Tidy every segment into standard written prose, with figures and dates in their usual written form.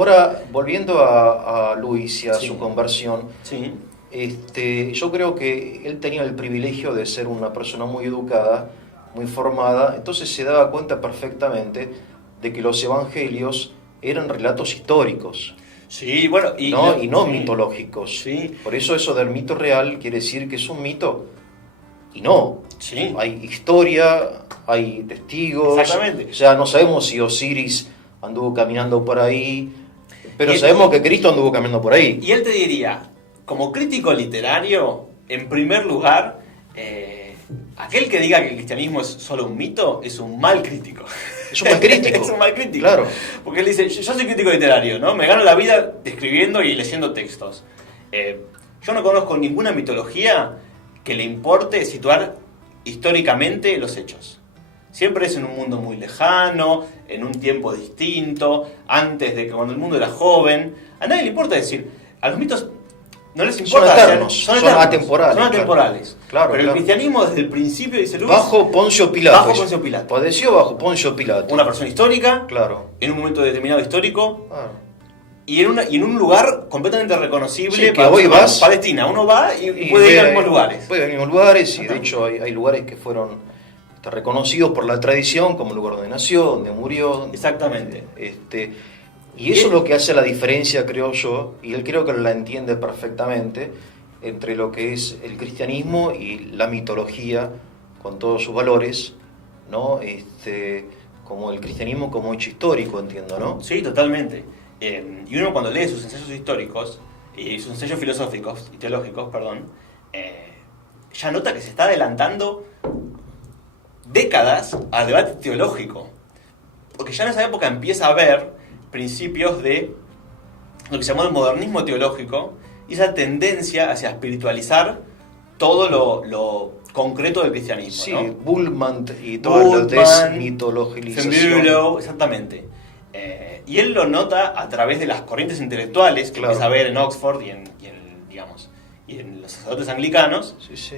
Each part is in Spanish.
Ahora, volviendo a Luis y a Sí. su conversión, Sí. yo creo que él tenía el privilegio de ser una persona muy educada, muy formada, entonces se daba cuenta perfectamente de que los evangelios eran relatos históricos, Sí, bueno, ¿no? Y no sí, mitológicos. sí, Por eso del mito real quiere decir que es un mito y no. sí, Hay historia, hay testigos, exactamente. o sea, no sabemos si Osiris anduvo caminando por ahí, pero Y- sabemos que Cristo anduvo caminando por ahí. Y él te diría, como crítico literario, en primer lugar, aquel que diga que el cristianismo es solo un mito es un mal crítico. Es un mal crítico. Es un mal crítico. Claro. Porque él dice, yo soy crítico literario, ¿no? Me gano la vida escribiendo y leyendo textos. Yo no conozco ninguna mitología que le importe situar históricamente los hechos. Siempre es en un mundo muy lejano, en un tiempo distinto, antes de que cuando el mundo era joven. A nadie le importa decir, a los mitos no les importa. Son eternos, son atemporales, Son atemporales. claro, Pero claro. el cristianismo desde el principio, dice Luis, Bajo Poncio Pilato. Bajo Poncio Pilato. Padeció bajo Poncio Pilato. una persona histórica, Claro. en un momento determinado histórico, Ah. y en un lugar completamente reconocible. Sí, que hoy vas- Palestina. Uno va y Y puede ir a ve- los mismos lugares. Puede ir a los mismos lugares, y de Ajá. hecho hay lugares que fueron reconocidos por la tradición como lugar donde nació, donde murió. Exactamente. Y eso es lo que hace la diferencia, creo yo, y él creo que la entiende perfectamente, entre lo que es el cristianismo y la mitología, con todos sus valores, ¿no? Como el cristianismo como hecho histórico, entiendo, ¿no? Sí, totalmente. Y uno cuando lee sus ensayos históricos, y sus ensayos filosóficos y teológicos, perdón, ya nota que se está adelantando décadas al debate teológico. Porque ya en esa época empieza a haber principios de lo que se llamó el modernismo teológico y esa tendencia hacia espiritualizar todo lo concreto del cristianismo. Sí, ¿no? Bullmann y toda la Bultmann, desmitologización. Bülow, exactamente. Y él lo nota a través de las corrientes intelectuales que Claro. empieza a ver en Oxford y en los sacerdotes anglicanos. Sí, sí.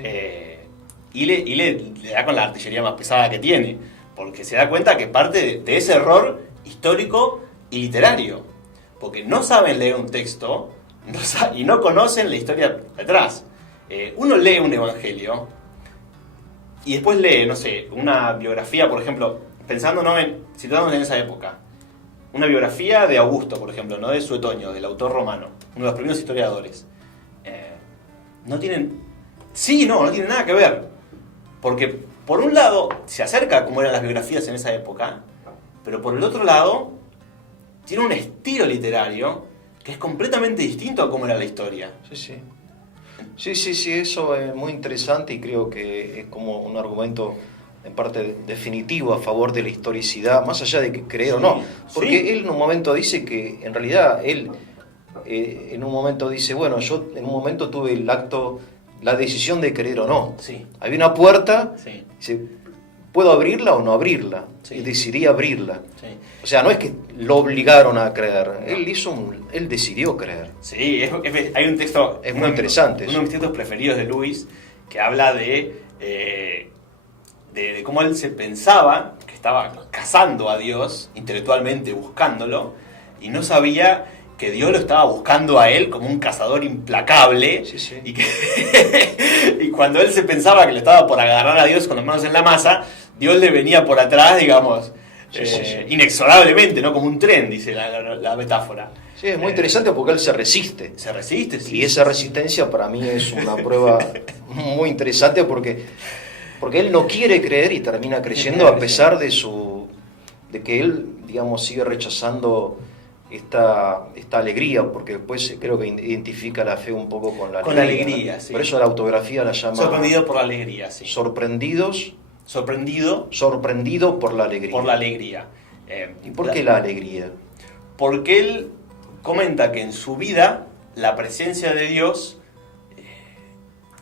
Y le da con la artillería más pesada que tiene, porque se da cuenta que parte de ese error histórico y literario, porque no saben leer un texto y no conocen la historia detrás. Uno lee un evangelio y después lee, no sé, una biografía, por ejemplo, situándonos en esa época, una biografía de Augusto, por ejemplo, no de Suetonio, del autor romano, uno de los primeros historiadores. No tienen nada que ver. Porque, por un lado, se acerca a cómo eran las biografías en esa época, pero por el otro lado, tiene un estilo literario que es completamente distinto a cómo era la historia. Sí, sí. Sí, eso es muy interesante y creo que es como un argumento en parte definitivo a favor de la historicidad, más allá de que creer o no. Porque Sí. él en un momento dice que, en realidad, él en un momento dice, bueno, yo en un momento tuve la decisión de creer o no. Sí. Había una puerta, Sí. dice, ¿puedo abrirla o no abrirla? Sí. Y decidí abrirla. Sí. O sea, no es que lo obligaron a creer, él decidió creer. Sí, hay un texto... Es muy interesante Uno de mis textos preferidos de Luis, que habla de cómo él se pensaba que estaba cazando a Dios, intelectualmente buscándolo, y no sabía que Dios lo estaba buscando a él como un cazador implacable. Sí, sí. Y cuando él se pensaba que le estaba por agarrar a Dios con las manos en la masa, Dios le venía por atrás, digamos, Sí. inexorablemente, ¿no? Como un tren, dice la metáfora. Sí, es muy interesante porque él se resiste. Se resiste, sí. Y esa resistencia para mí es una prueba muy interesante porque él no quiere creer y termina creyendo a pesar de que él, digamos, sigue rechazando esta alegría, porque después creo que identifica la fe un poco con la alegría. Con la alegría, ¿no? sí. Por eso la autografía la llama Sorprendido por la alegría, sí. Sorprendido por la alegría. Por la alegría. ¿Y por qué la alegría? Porque él comenta que en su vida la presencia de Dios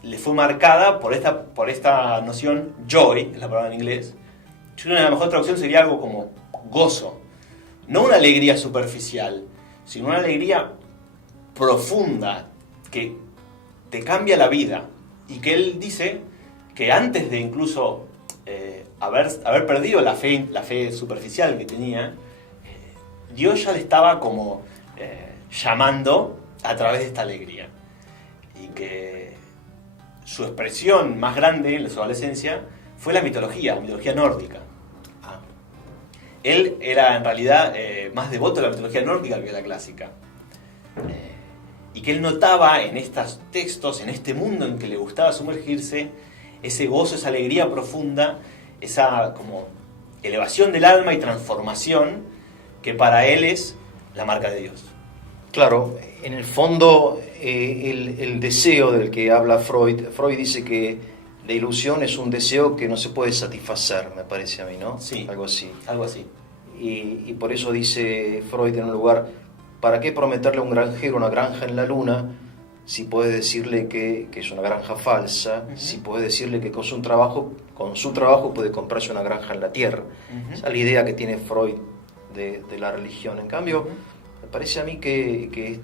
le fue marcada por esta noción joy, es la palabra en inglés. Yo creo que la mejor traducción sería algo como gozo. No una alegría superficial, sino una alegría profunda que te cambia la vida. Y que él dice que antes de incluso haber perdido la fe superficial que tenía, Dios ya le estaba como llamando a través de esta alegría. Y que su expresión más grande en su adolescencia fue la mitología nórdica. Él era en realidad más devoto de la mitología nórdica que de la clásica. Y que él notaba en estos textos, en este mundo en que le gustaba sumergirse, ese gozo, esa alegría profunda, esa como elevación del alma y transformación que para él es la marca de Dios. Claro, en el fondo el deseo del que habla Freud dice que la ilusión es un deseo que no se puede satisfacer, me parece a mí, ¿no? Sí, algo así. Algo así. Y por eso dice Freud en un lugar, ¿para qué prometerle a un granjero una granja en la luna si puedes decirle que es una granja falsa, si puedes decirle que con su trabajo puede comprarse una granja en la tierra? Esa es la idea que tiene Freud de la religión. En cambio, me parece a mí que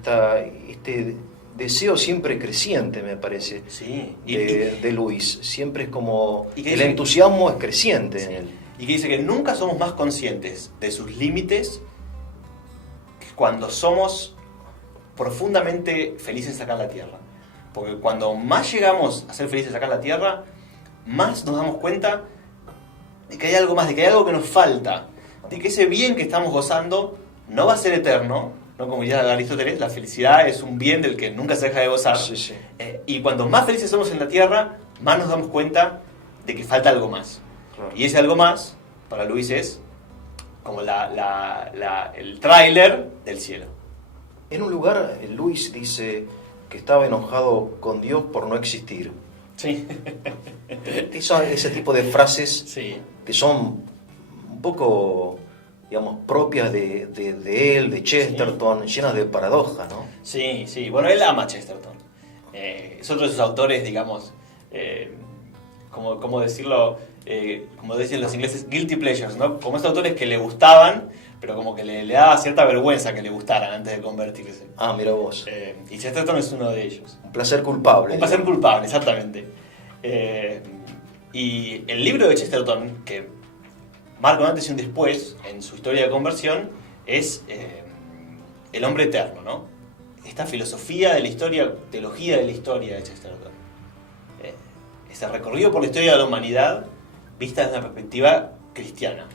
este deseo siempre creciente, me parece, sí. de Luis, siempre es como el dice, entusiasmo es creciente en él. Y que dice que nunca somos más conscientes de sus límites que cuando somos profundamente felices acá en la Tierra. Porque cuando más llegamos a ser felices acá en la Tierra, más nos damos cuenta de que hay algo más, de que hay algo que nos falta, de que ese bien que estamos gozando no va a ser eterno, ¿no? Como ya Aristóteles, la felicidad es un bien del que nunca se deja de gozar. Sí, sí. Y cuando más felices somos en la Tierra, más nos damos cuenta de que falta algo más. Claro. Y ese algo más, para Luis, es como el tráiler del cielo. En un lugar, Luis dice que estaba enojado con Dios por no existir. Sí. Ese tipo de frases Sí. que son un poco, digamos, propias de él, de Chesterton, llenas de paradojas, ¿no? Sí, sí. Bueno, él ama a Chesterton. Es otro de sus autores, digamos, ¿cómo decirlo? Como dicen los ingleses, guilty pleasures, ¿no? Como esos autores que le gustaban, pero como que le daba cierta vergüenza que le gustaran antes de convertirse. Ah, mira vos. Y Chesterton es uno de ellos. Un placer culpable. Un placer culpable, exactamente. Y el libro de Chesterton, que marca un antes y un después en su historia de conversión, es El hombre eterno, ¿no? Esta filosofía de la historia, teología de la historia de Chesterton. Ese recorrido por la historia de la humanidad vista desde una perspectiva cristiana.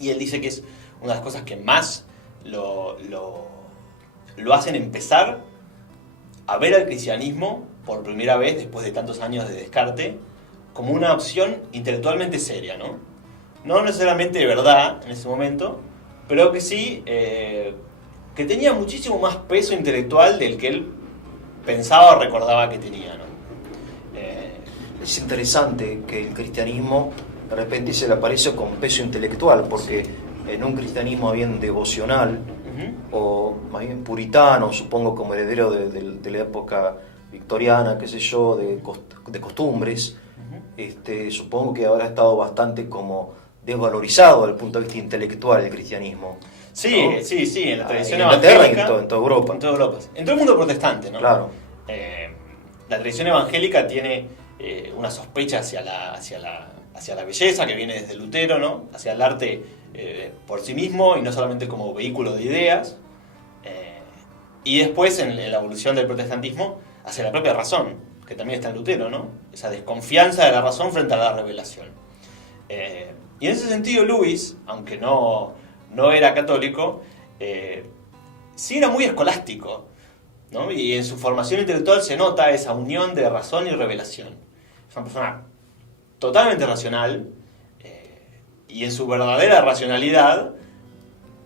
Y él dice que es una de las cosas que más lo hacen empezar a ver al cristianismo por primera vez después de tantos años de Descartes como una opción intelectualmente seria, ¿no? No necesariamente de verdad en ese momento, pero que sí que tenía muchísimo más peso intelectual del que él pensaba o recordaba que tenía, ¿no? Es interesante que el cristianismo de repente se le aparece con peso intelectual, porque en un cristianismo bien devocional o más bien puritano, supongo como heredero de la época victoriana, qué sé yo, de costumbres, supongo que habrá estado bastante como desvalorizado desde el punto de vista intelectual el cristianismo. Sí, ¿no? sí, en la tradición en Inglaterra y evangélica. en toda Europa. En toda Europa. En todo el mundo protestante, ¿no? Claro. La tradición evangélica tiene una sospecha hacia la belleza que viene desde Lutero, ¿no? Hacia el arte por sí mismo y no solamente como vehículo de ideas. Y después en la evolución del protestantismo hacia la propia razón, que también está en Lutero, ¿no? Esa desconfianza de la razón frente a la revelación. Y en ese sentido Luis, aunque no era católico, sí era muy escolástico, ¿no? Y en su formación intelectual se nota esa unión de razón y revelación. Es una persona totalmente racional y en su verdadera racionalidad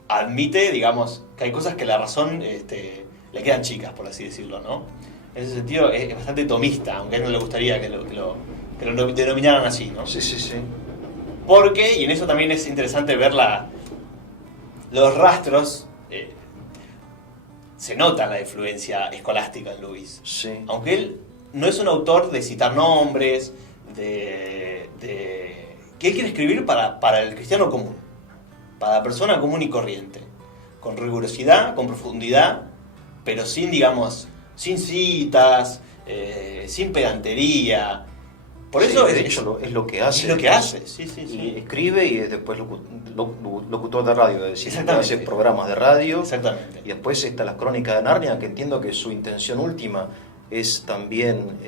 admite, digamos, que hay cosas que la razón le quedan chicas, por así decirlo, ¿no? En ese sentido es bastante tomista, aunque a él no le gustaría que lo denominaran así, ¿no? Sí, sí, sí. Porque, y en eso también es interesante ver los rastros, se nota la influencia escolástica en Luis. Sí. Aunque él no es un autor de citar nombres, que él quiere escribir para el cristiano común, para la persona común y corriente, con rigurosidad, con profundidad, pero sin, digamos, sin citas, sin pedantería, Por eso de hecho es lo que hace. Es lo que hace, sí. Y escribe y es después locutor de radio, es decir, Exactamente. hace programas de radio. Exactamente. Y después está Las Crónicas de Narnia, que entiendo que su intención última es también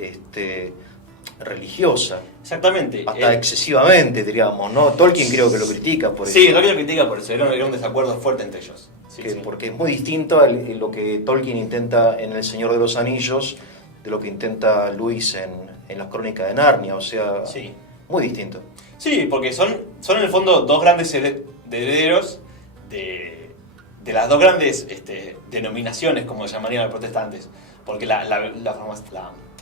religiosa. Exactamente. Hasta excesivamente, diríamos, ¿no? Tolkien creo que lo critica por eso. Sí, Tolkien lo critica por eso, era un desacuerdo fuerte entre ellos. Sí. Porque es muy distinto a lo que Tolkien intenta en El Señor de los Anillos de lo que intenta Lewis en Las Crónicas de Narnia, o sea, Sí. muy distinto. Sí, porque son en el fondo dos grandes herederos de las dos grandes denominaciones, como llamarían los protestantes. Porque la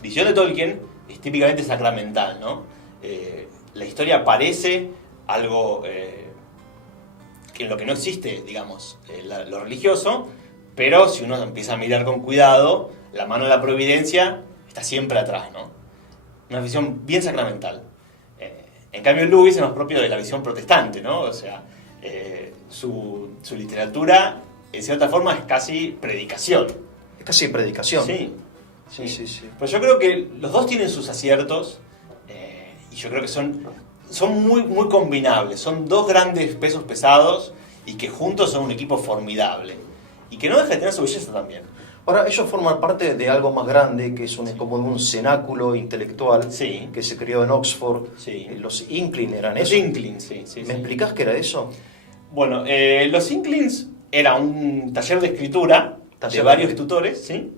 visión de Tolkien es típicamente sacramental, ¿no? La historia parece algo que en lo que no existe, digamos, lo religioso, pero si uno empieza a mirar con cuidado, la mano de la providencia está siempre atrás, ¿no? Una visión bien sacramental. En cambio, Lewis es más propio de la visión protestante, ¿no? O sea, su literatura, en cierta forma, es casi predicación. Es casi predicación. Sí. Pues yo creo que los dos tienen sus aciertos y yo creo que son muy, muy combinables. Son dos grandes pesos pesados y que juntos son un equipo formidable. Y que no deja de tener su belleza también. Ahora, ellos forman parte de algo más grande, que es como de un cenáculo intelectual Sí. que se creó en Oxford. Sí. Los Inklings eran Los eso. Inklings, sí. ¿Me explicás qué era eso? Bueno, los Inklings era un taller de escritura de varios tutores, ¿sí?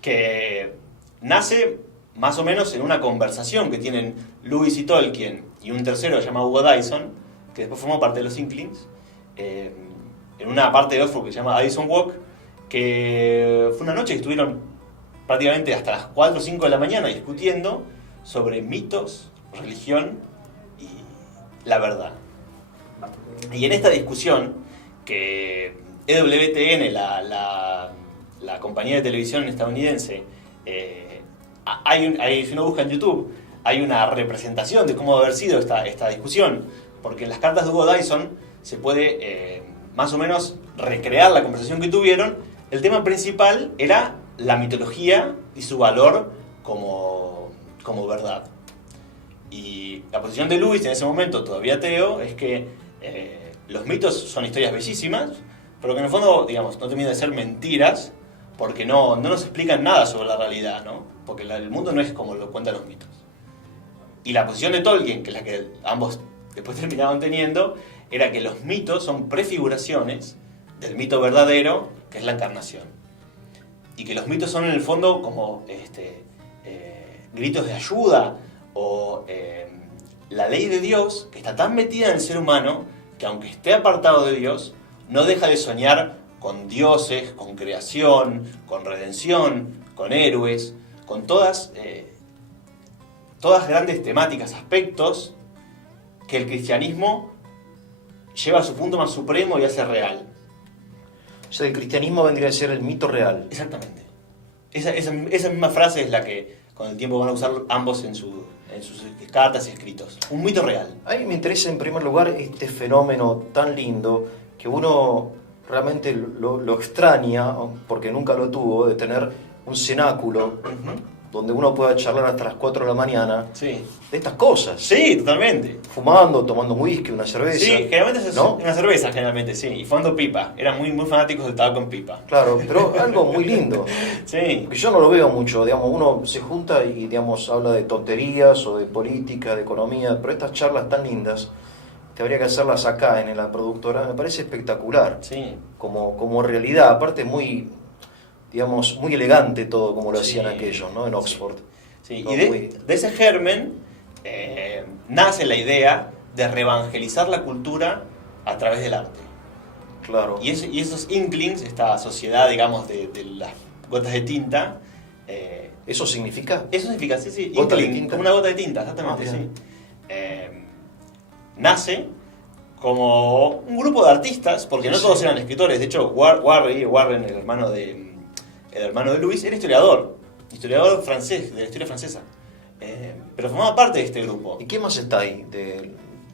Que nace más o menos en una conversación que tienen Lewis y Tolkien y un tercero que se llama Hugo Dyson, que después formó parte de los Inklings, en una parte de Oxford que se llama Addison Walk, que fue una noche que estuvieron prácticamente hasta las 4 o 5 de la mañana discutiendo sobre mitos, religión y la verdad. Y en esta discusión, que EWTN, la compañía de televisión estadounidense, si uno busca en YouTube, hay una representación de cómo haber sido esta discusión, porque en las cartas de Hugo Dyson se puede más o menos recrear la conversación que tuvieron. El tema principal era la mitología y su valor como verdad. Y la posición de Lewis en ese momento, todavía ateo, es que los mitos son historias bellísimas, pero que en el fondo, digamos, no terminan de ser mentiras, porque no nos explican nada sobre la realidad, ¿no? Porque el mundo no es como lo cuentan los mitos. Y la posición de Tolkien, que es la que ambos después terminaban teniendo, era que los mitos son prefiguraciones del mito verdadero, que es la encarnación. Y que los mitos son en el fondo como gritos de ayuda o la ley de Dios, que está tan metida en el ser humano que aunque esté apartado de Dios, no deja de soñar con dioses, con creación, con redención, con héroes, con todas grandes temáticas, aspectos que el cristianismo lleva a su punto más supremo y hace real. O sea, el cristianismo vendría a ser el mito real. Exactamente. Esa misma frase es la que con el tiempo van a usar ambos en sus cartas y escritos. Un mito real. A mí me interesa en primer lugar este fenómeno tan lindo que uno realmente lo extraña, porque nunca lo tuvo, de tener un cenáculo donde uno pueda charlar hasta las 4 de la mañana Sí. de estas cosas. Sí, totalmente. Fumando, tomando un whisky, una cerveza. Sí, generalmente es ¿no? una cerveza, generalmente, sí. Y fumando pipa. Eran muy, muy fanáticos del tabaco en pipa. Claro, pero algo muy lindo. Sí. Que yo no lo veo mucho, digamos, uno se junta y, digamos, habla de tonterías o de política, de economía, pero estas charlas tan lindas, que habría que hacerlas acá en la productora, me parece espectacular. Sí. Como realidad, aparte muy, digamos, muy elegante todo como lo Sí. hacían aquellos, ¿no? En Oxford. Sí. No, Y muy- de ese germen nace la idea de reevangelizar la cultura a través del arte. Claro. Y esos Inklings, esta sociedad, digamos, de las gotas de tinta, ¿Eso significa? eso significa, sí, ¿Gota de Inkling, tinta? como una gota de tinta, exactamente, sí. bien. Nace como un grupo de artistas, porque no Sí. todos eran escritores. De hecho, Warren, el hermano de Lewis, era historiador francés, de la historia francesa. Pero formaba parte de este grupo. ¿Y quién más está ahí?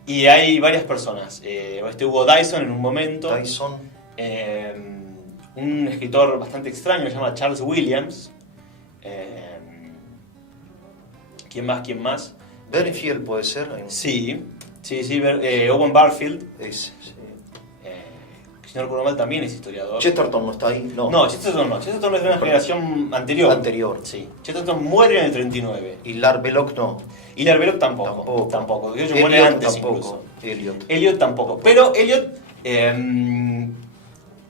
Y hay varias personas. Hugo Dyson en un momento. Tyson. Un escritor bastante extraño, se llama Charles Williams, ¿Quién más? ¿Quién más? Bernfield puede ser. Sí, Owen Barfield. Sí. Si no recuerdo mal, también es historiador. Chesterton no está ahí, no. No, Chesterton no. Chesterton es de una generación anterior. Anterior. Sí. Chesterton muere en el 39. Y Larvelock no. Y Larvelock tampoco. De hecho, muere Eliot antes tampoco. incluso. Eliot tampoco. Pero Eliot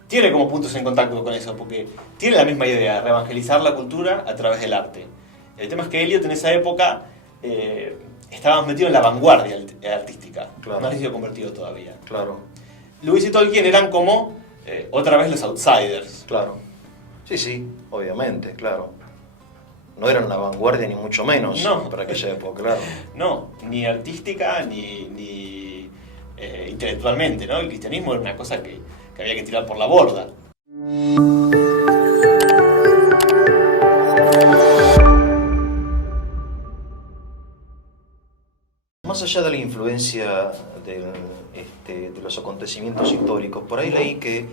tiene como puntos en contacto con eso, porque tiene la misma idea, reevangelizar la cultura a través del arte. El tema es que Eliot en esa época estaba metido en la vanguardia artística. Claro. No había sido convertido todavía. Claro. Lewis y Tolkien eran como, otra vez, los outsiders. Claro. Sí, obviamente, claro. No eran la vanguardia ni mucho menos para aquella época, claro. No, ni artística ni intelectualmente, ¿no? El cristianismo era una cosa que había que tirar por la borda. Más allá de la influencia de los acontecimientos históricos, por ahí leí que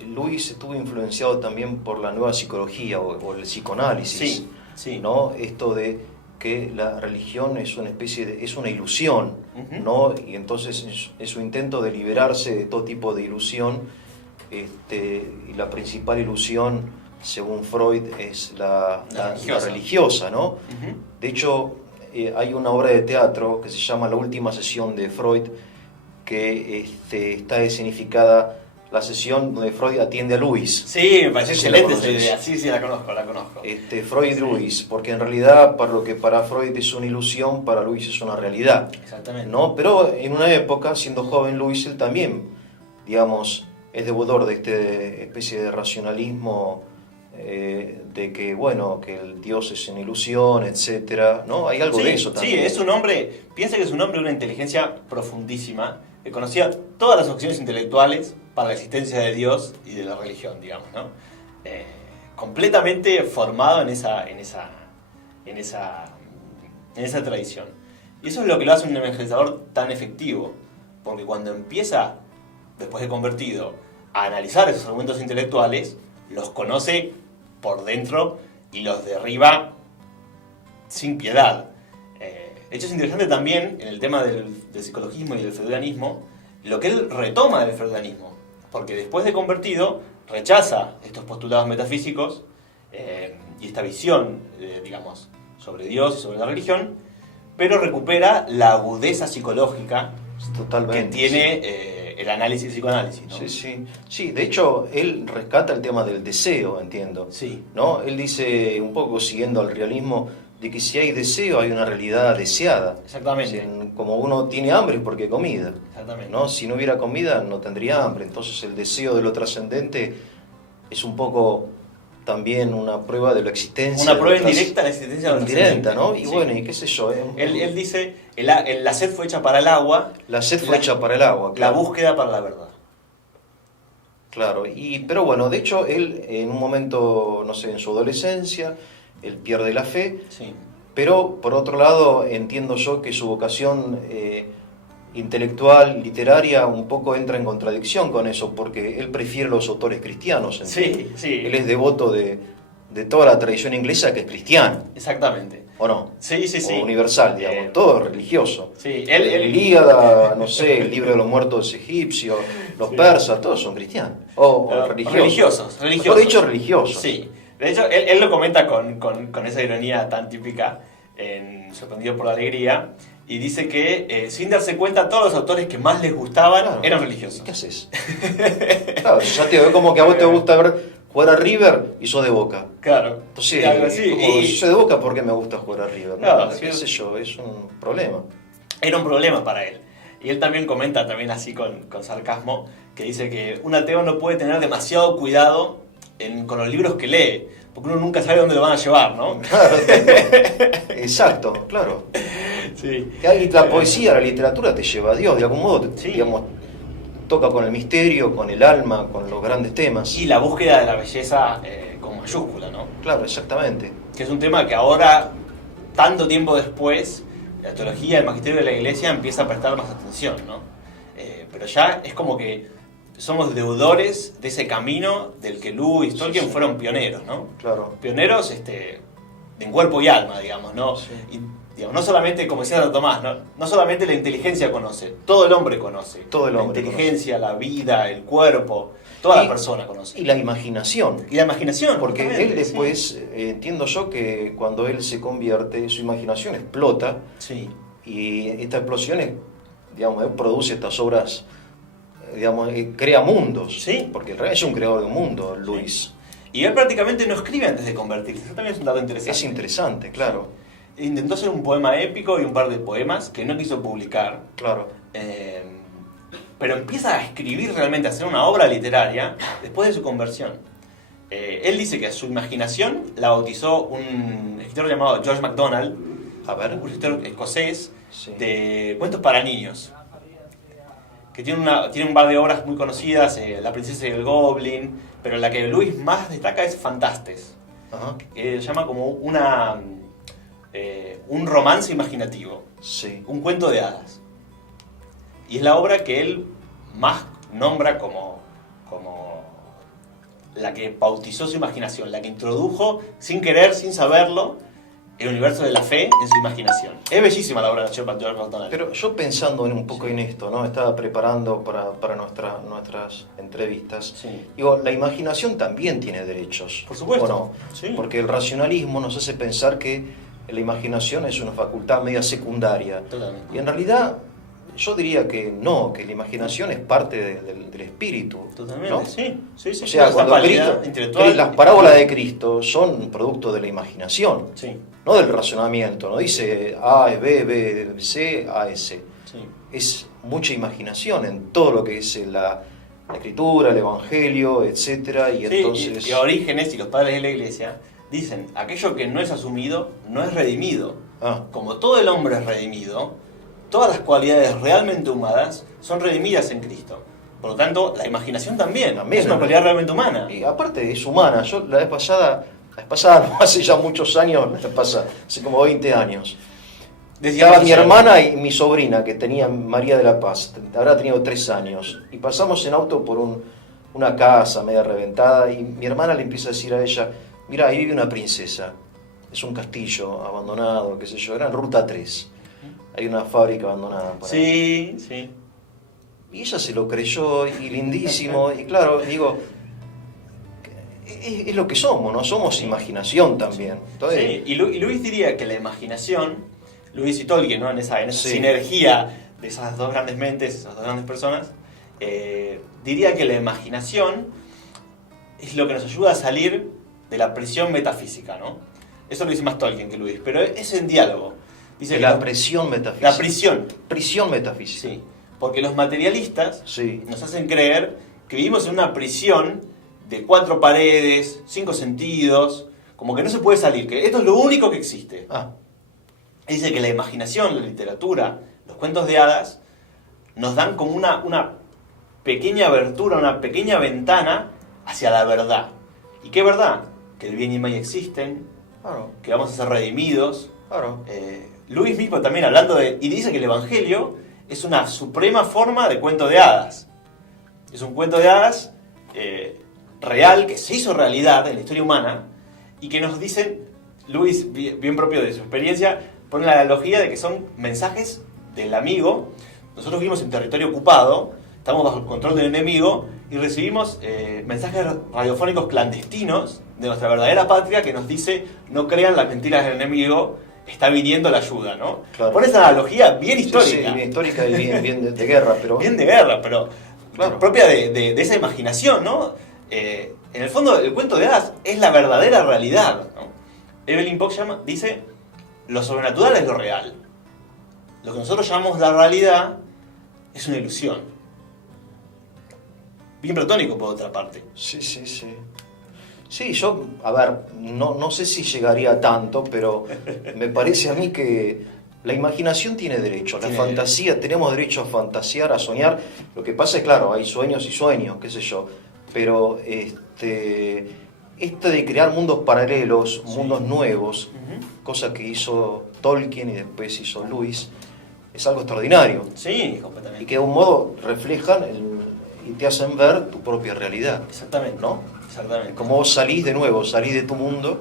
Lewis estuvo influenciado también por la nueva psicología o el psicoanálisis, sí. ¿no? Esto de que la religión es una especie de, es una ilusión, ¿no? Y entonces en su intento de liberarse de todo tipo de ilusión, y la principal ilusión, según Freud, es la religiosa, ¿no? De hecho, hay una obra de teatro que se llama La última sesión de Freud, que está escenificada la sesión donde Freud atiende a Lewis. Sí, me parece excelente esa idea. Sí, la conozco. Freud y Lewis, porque en realidad para lo que para Freud es una ilusión, para Lewis es una realidad. Exactamente. ¿No? Pero en una época, siendo joven, Lewis él también, digamos, es deudor de esta especie de racionalismo, de que, bueno, que el Dios es una ilusión, etcétera, ¿no? Hay algo de eso también. Sí, es un hombre, piensa que es un hombre de una inteligencia profundísima, que conocía todas las opciones intelectuales para la existencia de Dios y de la religión, digamos, ¿no? Completamente formado en esa tradición. Y eso es lo que lo hace un evangelizador tan efectivo, porque cuando empieza, después de convertido, a analizar esos argumentos intelectuales, los conoce por dentro y los derriba sin piedad. De hecho, es interesante también, en el tema del psicologismo y del freudianismo, lo que él retoma del freudianismo, porque después de convertido, rechaza estos postulados metafísicos y esta visión, digamos, sobre Dios y sobre la religión, pero recupera la agudeza psicológica que tiene el análisis y el psicoanálisis, ¿no? Sí, de hecho, él rescata el tema del deseo, entiendo. Sí. ¿No? Él dice, un poco siguiendo al realismo, de que si hay deseo hay una realidad deseada. Exactamente. Como uno tiene hambre es porque hay comida. Exactamente. ¿No? Si no hubiera comida no tendría hambre. Entonces el deseo de lo trascendente es un poco también una prueba de la existencia. Una prueba indirecta de la existencia de lo indirecta, ¿no? Y bueno, y qué sé yo. Él dice, la sed fue hecha para el agua. La sed fue hecha para el agua, claro. La búsqueda para la verdad. Claro, pero bueno, de hecho él en un momento, no sé, en su adolescencia, él pierde la fe, pero por otro lado entiendo yo que su vocación intelectual, literaria, un poco entra en contradicción con eso, porque él prefiere los autores cristianos. Sí. Él es devoto de toda la tradición inglesa que es cristiana. Exactamente. ¿O no? Sí. O universal, digamos, todo religioso. Sí, el Ilíada, no sé, el libro de los muertos egipcios, los persas, todos son cristianos. O religiosos. Mejor dicho, religiosos. Sí. De hecho, él lo comenta con esa ironía tan típica en Sorprendido por la Alegría, y dice que sin darse cuenta todos los autores que más les gustaban eran religiosos. ¿Qué haces? Claro, ya te veo como que a vos te gusta ver jugar a River y sos de Boca. Claro. Entonces, algo así. Yo soy de Boca porque me gusta jugar a River. No, qué sé yo, es un problema. Era un problema para él. Y él también comenta, también así con sarcasmo, que dice que un ateo no puede tener demasiado cuidado con los libros que lee, porque uno nunca sabe dónde lo van a llevar, ¿no? Claro, exacto, claro. Sí. Y la poesía, la literatura te lleva a Dios, de algún modo, digamos, toca con el misterio, con el alma, con los grandes temas. Y la búsqueda de la belleza con mayúscula, ¿no? Claro, exactamente. Que es un tema que ahora, tanto tiempo después, la teología, el magisterio de la Iglesia empieza a prestar más atención, ¿no? Pero ya es como que somos deudores de ese camino del que Lewis y Tolkien fueron pioneros, ¿no? Claro. Pioneros en cuerpo y alma, digamos, ¿no? Sí. Y, digamos, no solamente, como decía Tomás, no solamente la inteligencia conoce, todo el hombre conoce. Todo el hombre la inteligencia, la vida, el cuerpo, toda la persona conoce. Y la imaginación. Y la imaginación. Porque justamente, él después, entiendo yo que cuando él se convierte, su imaginación explota. Sí. Y esta explosión, digamos, él produce estas obras, digamos, crea mundos. Sí. Porque en realidad es un creador de un mundo, Luis. Y él prácticamente no escribe antes de convertirse. Eso también es un dato interesante. Es interesante, claro. Intentó hacer un poema épico y un par de poemas que no quiso publicar. Claro. Pero empieza a escribir realmente, a hacer una obra literaria después de su conversión. Él dice que su imaginación la bautizó un escritor llamado George MacDonald, A ver. un escritor escocés Sí. de cuentos para niños, que tiene un par de obras muy conocidas, La princesa y el goblin, pero la que Lewis más destaca es Fantastes, Ajá. que llama como un romance imaginativo, Sí. un cuento de hadas. Y es la obra que él más nombra como la que bautizó su imaginación, la que introdujo, sin querer, sin saberlo, el universo de la fe en su imaginación. Es bellísima la obra de George MacDonald. Pero yo pensando un poco en esto, ¿no? Estaba preparando para nuestras entrevistas. Sí. Digo, la imaginación también tiene derechos. Por supuesto. ¿O no? Sí. Porque el racionalismo nos hace pensar que la imaginación es una facultad media secundaria. Totalmente. Y en realidad yo diría que no, que la imaginación es parte del espíritu. Totalmente, ¿no? sí. O sea, Esa cuando cualidad Cristo, intelectual. las parábolas de Cristo son producto de la imaginación, Sí, no del razonamiento. No dice A es B, B es C, A es C. sí. Es mucha imaginación en todo lo que es la escritura, el evangelio, etcétera, y Sí, entonces y Orígenes y los padres de la iglesia dicen, aquello que no es asumido no es redimido. ah, Como todo el hombre es redimido, todas las cualidades realmente humanas son redimidas en Cristo. Por lo tanto, la imaginación también, También, es una ¿no? cualidad realmente humana. y aparte es humana. Yo la vez pasada, no, hace ya muchos años, hace como 20 años, Decía estaba mi Jesús, hermana y mi sobrina, que tenía María de la Paz, habrá tenido 3 años, y pasamos en auto por una casa media reventada, y mi hermana le empieza a decir a ella, mira, ahí vive una princesa, es un castillo abandonado, qué sé yo, era en Ruta 3, hay una fábrica abandonada por ahí. Sí, sí. Y ella se lo creyó, y lindísimo, y claro, digo, es lo que somos, ¿no? Somos imaginación también. Entonces, Sí, y Luis diría que la imaginación, Luis y Tolkien, ¿no? en esa Sí. sinergia de esas dos grandes mentes, esas dos grandes personas, diría que la imaginación es lo que nos ayuda a salir de la prisión metafísica, ¿no? Eso lo dice más Tolkien que Luis, pero es en diálogo. Dice de que la presión metafísica. la prisión, Prisión metafísica. sí. Porque los materialistas Sí. nos hacen creer que vivimos en una prisión de 4 paredes, 5 sentidos, como que no se puede salir, que esto es lo único que existe. Ah, Dice que la imaginación, la literatura, los cuentos de hadas, nos dan como una pequeña abertura, una pequeña ventana hacia la verdad. ¿Y qué verdad? Que el bien y el mal existen, claro, que vamos a ser redimidos. claro. Luis mismo también hablando y dice que el Evangelio es una suprema forma de cuento de hadas. Es un cuento de hadas real, que se hizo realidad en la historia humana, y que nos dicen, Luis, bien propio de su experiencia, pone la analogía de que son mensajes del amigo. Nosotros vivimos en territorio ocupado, estamos bajo el control del enemigo, y recibimos mensajes radiofónicos clandestinos de nuestra verdadera patria que nos dice, no crean las mentiras del enemigo, está viniendo la ayuda, ¿no? Claro. Pone esa analogía bien Sí, histórica. sí, bien histórica y bien de guerra, pero... Bien de guerra, pero Claro. propia de esa imaginación, ¿no? En el fondo, el cuento de hadas es la verdadera realidad, ¿no? Evelyn Bock dice, lo sobrenatural es lo real. Lo que nosotros llamamos la realidad es una ilusión. Bien platónico, por otra parte. Sí, sí, sí. Sí, yo, a ver, no sé si llegaría a tanto, pero me parece a mí que la imaginación tiene derecho, la Tiene fantasía, tenemos derecho a fantasear, a soñar. Lo que pasa es, claro, hay sueños y sueños, qué sé yo, pero esto de crear mundos paralelos, Sí. mundos nuevos, Ujú. cosa que hizo Tolkien y después hizo Lewis, es algo extraordinario. Sí, Y completamente. que de un modo reflejan y te hacen ver tu propia realidad. Exactamente. ¿No? Exactamente. Como vos salís de nuevo, salís de tu mundo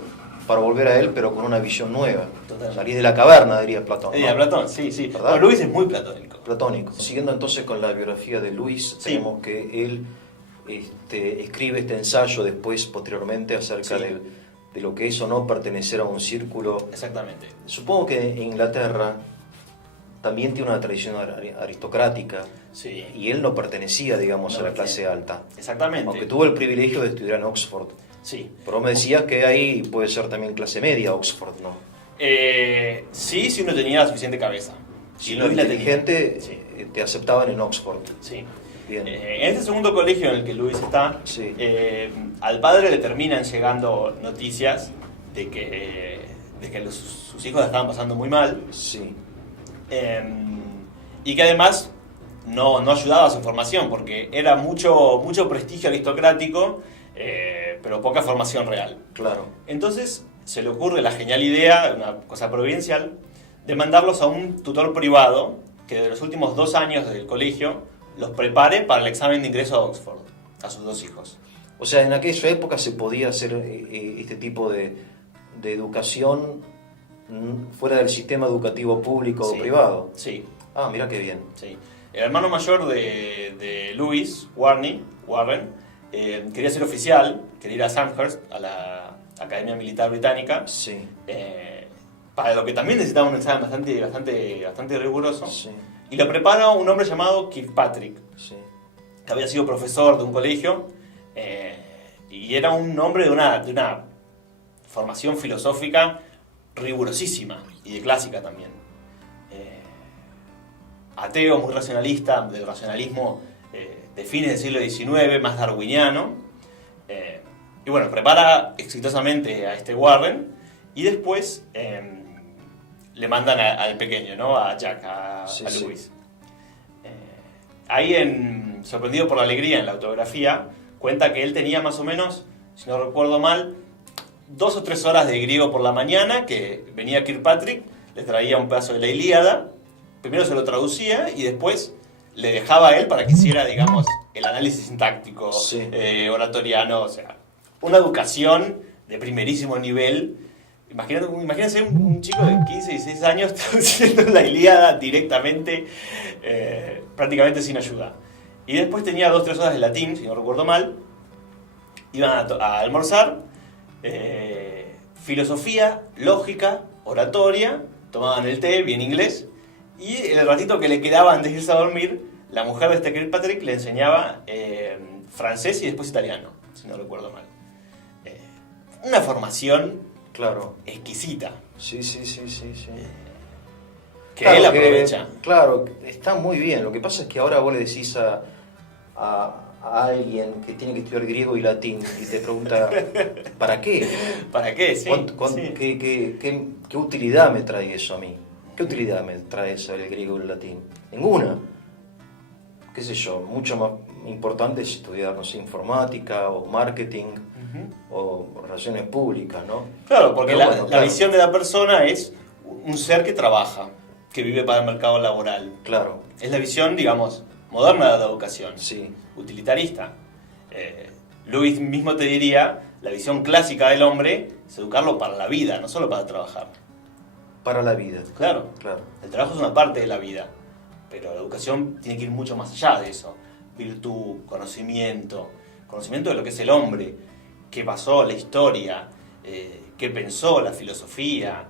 para volver a él, pero con una visión nueva. Totalmente. Salís de la caverna, diría Platón, ¿no? Diría Platón, sí, sí. ¿Verdad? Bueno, Luis es muy platónico. Platónico. Siguiendo entonces con la biografía de Luis, Sí. tenemos que él escribe este ensayo después, posteriormente, acerca Sí. de lo que es o no pertenecer a un círculo. Exactamente. Supongo que en Inglaterra también tiene una tradición aristocrática, Sí. y él no pertenecía, digamos, No a la pertenece. clase alta, Exactamente. aunque tuvo el privilegio de estudiar en Oxford. Sí. Pero me decías que ahí puede ser también clase media Oxford, ¿no? Sí, si uno tenía la suficiente cabeza. Si Y no Luis la tenía. inteligente, Sí. te aceptaban en Oxford. Sí. Bien. En este segundo colegio en el que Luis está, Sí. al padre le terminan llegando noticias de que sus hijos la estaban pasando muy mal, Sí. y que además no ayudaba a su formación, porque era mucho prestigio aristocrático, pero poca formación real. Claro. Entonces se le ocurre la genial idea, una cosa providencial, de mandarlos a un tutor privado que de los últimos 2 años del colegio los prepare para el examen de ingreso a Oxford, a sus 2 hijos. O sea, en aquella época se podía hacer este tipo de educación fuera del sistema educativo público o Sí. privado. Sí, Ah, mira qué bien. sí. El hermano mayor de Louis, Warren, quería ser oficial, quería ir a Sandhurst, a la Academia Militar Británica, Sí. para lo que también necesitaba un examen bastante riguroso. Sí. Y lo prepara un hombre llamado Kirkpatrick, Sí. que había sido profesor de un colegio, y era un hombre de una formación filosófica rigurosísima y de clásica también. Ateo, muy racionalista, del racionalismo de fines del siglo XIX, más darwiniano. Y bueno, prepara exitosamente a este Warren, y después le mandan al pequeño, ¿no? A Jack, a Sí. Louis. Ahí, sorprendido por la alegría en la autografía, cuenta que él tenía más o menos, si no recuerdo mal, 2 o 3 horas de griego por la mañana, que venía Kirkpatrick, le traía un pedazo de la Ilíada, primero se lo traducía y después le dejaba a él para que hiciera, digamos, el análisis sintáctico, Sí. oratoriano, o sea, una educación de primerísimo nivel. Imagínense un chico de 15, 16 años traduciendo la Ilíada directamente, prácticamente sin ayuda. Y después tenía 2 o 3 horas de latín, si no recuerdo mal. Iban a almorzar, filosofía, lógica, oratoria, tomaban el té, bien inglés, y en el ratito que le quedaba antes de irse a dormir, la mujer de este Kirkpatrick le enseñaba francés y después italiano, si no recuerdo mal. Una formación Claro. exquisita, Sí. que Claro, él aprovecha. Claro, está muy bien. Lo que pasa es que ahora vos le decís a alguien que tiene que estudiar griego y latín y te pregunta, ¿para qué? ¿Para qué? Sí, sí. ¿Qué utilidad me trae eso a mí? ¿Qué utilidad me trae eso el griego y el latín? Ninguna. Qué sé yo, mucho más importante es estudiar, no sé, informática o marketing o relaciones públicas, ¿no? Claro, porque Pero bueno, la claro. visión de la persona es un ser que trabaja, que vive para el mercado laboral. Claro, Es la visión, digamos, moderna de la educación, sí, utilitarista. Lewis mismo te diría, la visión clásica del hombre es educarlo para la vida, no solo para trabajar. para la vida. Claro, Claro. el trabajo es una parte de la vida, pero la educación tiene que ir mucho más allá de eso. Virtud, conocimiento de lo que es el hombre, qué pasó, la historia, qué pensó, la filosofía,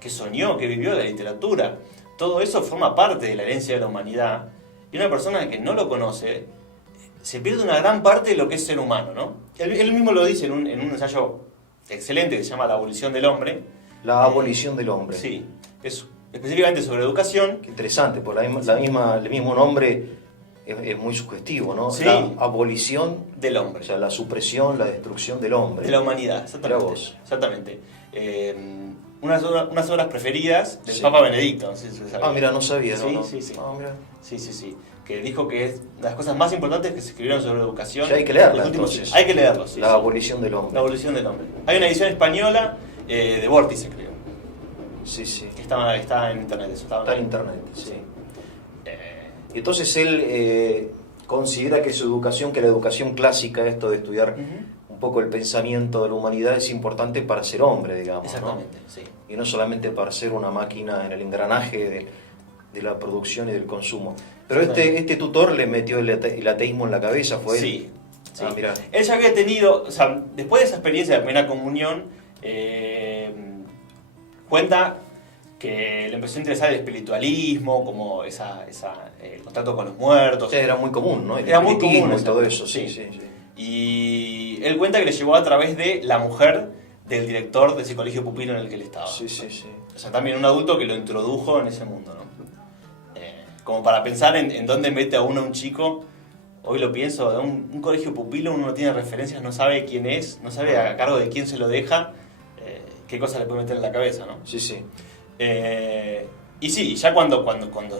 qué soñó, qué vivió de la literatura. Todo eso forma parte de la herencia de la humanidad, y una persona que no lo conoce se pierde una gran parte de lo que es ser humano, ¿no? Él mismo lo dice en un ensayo excelente que se llama La abolición del hombre. La abolición del hombre. Sí, es específicamente sobre educación. Qué interesante, porque el mismo nombre es muy sugestivo, ¿no? Sí. La abolición, Del o hombre, sea, la supresión, la destrucción del hombre. de la humanidad, Mirá exactamente. vos. Exactamente. Unas obras preferidas del Sí. Papa Benedicto, no sé si lo sabías. Ah, mira, no sabía, ¿no? Sí, sí. Ah, mira. Sí. Que dijo que es una de las cosas más importantes que se escribieron sobre educación. Ya hay que leerla, en los últimos entonces. siglos. Hay que leerlo, sí. La sí. abolición del hombre. La abolición del hombre. Hay una edición española de Vórtice, creo, Sí. que está en internet. Eso Está en internet, sí. Eh, Y entonces él considera que su educación, que la educación clásica, esto de estudiar Ujú. un poco el pensamiento de la humanidad es importante para ser hombre, digamos, Exactamente, ¿no? sí. Y no solamente para ser una máquina en el engranaje de la producción y del consumo. Pero este tutor le metió el ateísmo en la cabeza, ¿fue él? Sí, sí. Ah, mirá. Él ya había tenido, o sea, después de esa experiencia de primera comunión, cuenta que le empezó a interesar el espiritualismo, como el contacto con los muertos. O sea, era muy común, ¿no? El Era muy espiritismo común y todo eso, sí, sí. sí, sí. Y él cuenta que le llevó a través de la mujer del director de ese colegio pupilo en el que él estaba. Sí, sí, sí. O sea, también un adulto que lo introdujo en ese mundo, ¿no? Como para pensar en dónde mete a uno un chico. Hoy lo pienso, un colegio pupilo, uno no tiene referencias, no sabe quién es, no sabe a cargo de quién se lo deja, qué cosa le puede meter en la cabeza, ¿no? Sí, sí. Y sí, ya cuando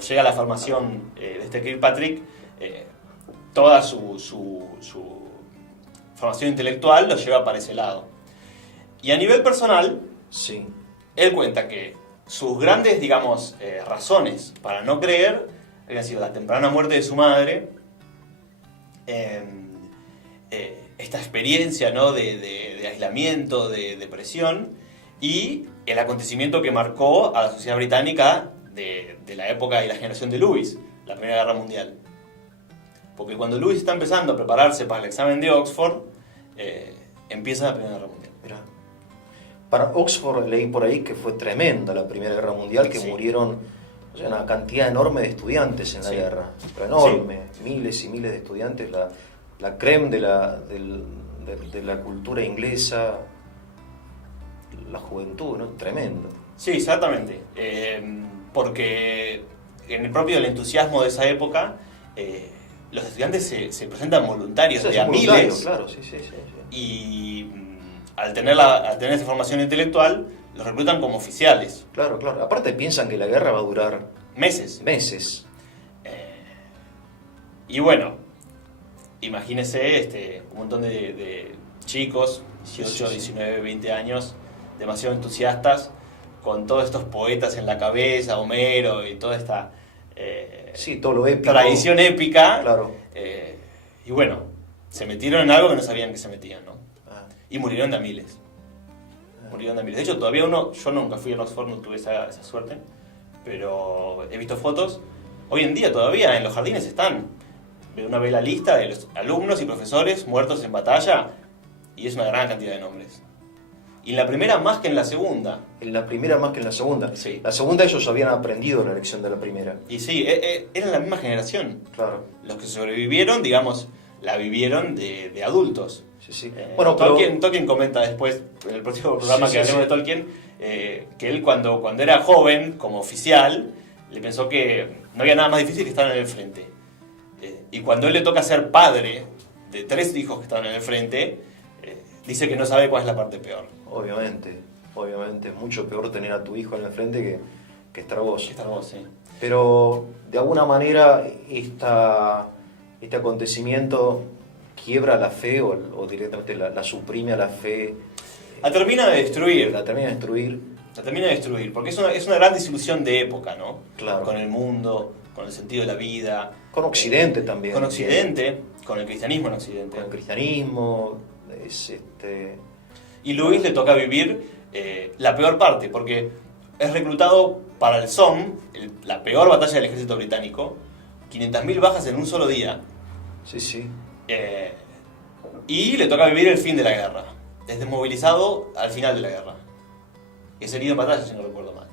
llega la formación de este Kirkpatrick, toda su formación intelectual lo lleva para ese lado. Y a nivel personal, Sí. él cuenta que sus grandes, digamos, razones para no creer habían sido la temprana muerte de su madre, esta experiencia, ¿no?, de aislamiento, de depresión, y el acontecimiento que marcó a la sociedad británica de la época y la generación de Lewis, la Primera Guerra Mundial. Porque cuando Lewis está empezando a prepararse para el examen de Oxford, empieza la Primera Guerra Mundial. Mirá. Para Oxford leí por ahí que fue tremenda la Primera Guerra Mundial, que Sí. murieron, o sea, una cantidad enorme de estudiantes en la Sí. guerra, pero enorme, miles y miles de estudiantes, la creme de la cultura inglesa, la juventud, ¿no? Tremendo. Sí, exactamente. Porque en el propio del entusiasmo de esa época, los estudiantes se presentan voluntarios O sea, de a son voluntarios, miles, claro, sí, sí, sí, sí. y al tener esa formación intelectual, los reclutan como oficiales. Claro, claro. Aparte piensan que la guerra va a durar Meses. meses. Y bueno, imagínese un montón de chicos, 18, Sí, sí, sí. 19, 20 años, demasiado entusiastas, con todos estos poetas en la cabeza, Homero y toda esta Sí, todo lo épico. tradición épica. Claro. Y bueno, se metieron en algo que no sabían que se metían, ¿no? Ah, Y murieron de a miles. Murieron de a miles. De hecho, todavía yo nunca fui a Oxford, no tuve esa suerte, pero he visto fotos. Hoy en día todavía en los jardines están. Uno ve la lista de los alumnos y profesores muertos en batalla y es una gran cantidad de nombres. Y en la primera más que en la segunda. en la primera más que en la segunda. Sí. La segunda ellos habían aprendido la lección de la primera. Y sí, eran la misma generación. Claro. Los que sobrevivieron, digamos, la vivieron de adultos. Sí, sí. Bueno, pero Tolkien comenta después, en el próximo programa Sí, que sí, hablemos sí. de Tolkien, que él cuando era joven, como oficial, le pensó que no había nada más difícil que estar en el frente. Y cuando él le toca ser padre de 3 hijos que estaban en el frente, dice que no sabe cuál es la parte peor. obviamente, es mucho peor tener a tu hijo en el frente que estar vos. Que estar vos, sí. Pero de alguna manera este acontecimiento quiebra la fe o directamente la suprime a la fe, La termina de destruir. la termina de destruir. La termina de destruir, porque es una gran disilusión de época, ¿no? Claro. Con el mundo, con el sentido de la vida. Con Occidente también. Con Occidente, con el cristianismo en Occidente. Con el cristianismo. Y Luis le toca vivir la peor parte, porque es reclutado para el Somme, la peor batalla del ejército británico, 500.000 bajas en un solo día, Sí, sí. y le toca vivir el fin de la guerra. Es desmovilizado al final de la guerra. Es herido en batalla, si no recuerdo mal.